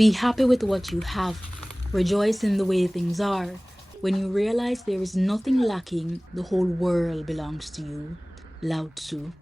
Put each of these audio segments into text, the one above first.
Be happy with what you have. Rejoice in the way things are. When you realize there is nothing lacking, the whole world belongs to you. Lao Tzu.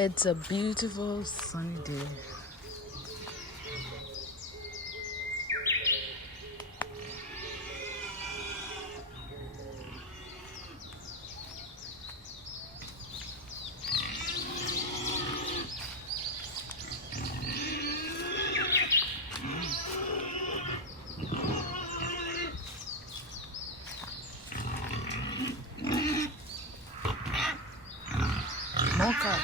It's a beautiful sunny day. Mocha.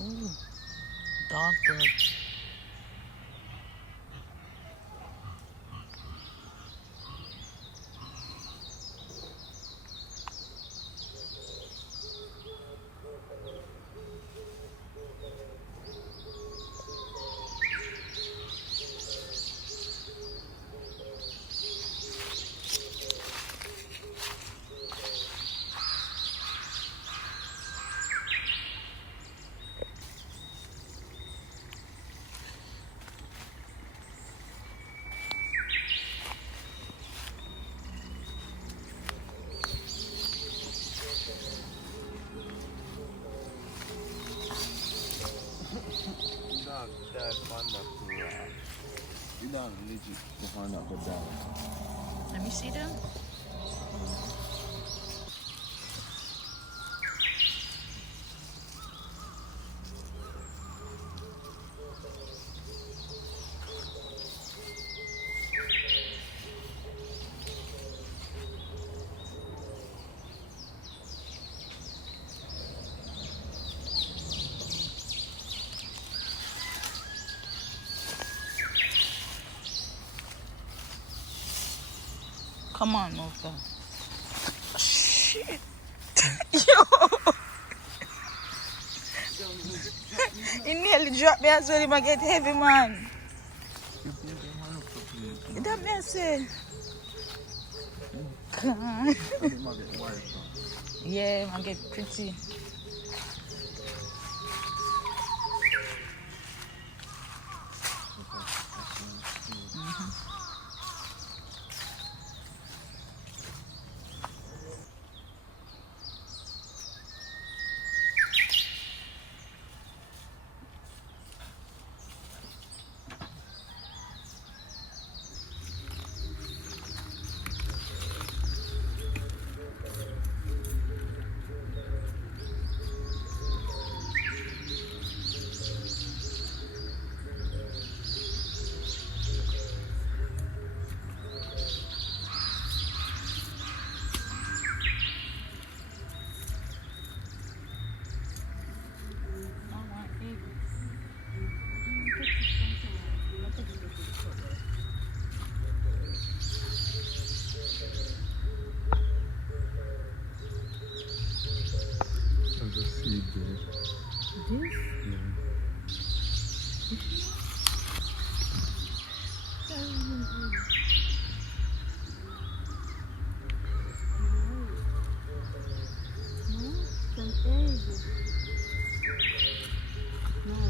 Ooh, dog bird. Dad found that you don't legit to find out the dad. Let me see them. Come on, Mocha. Shit. Yo. He nearly dropped me as well. He might get heavy, man. You don't me say. Yeah, I get pretty.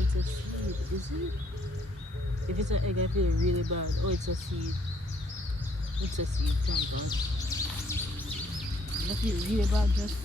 It's a seed, is it? If it's an egg, I feel really bad. Oh, it's a seed. It's a seed, thank God. I feel really bad just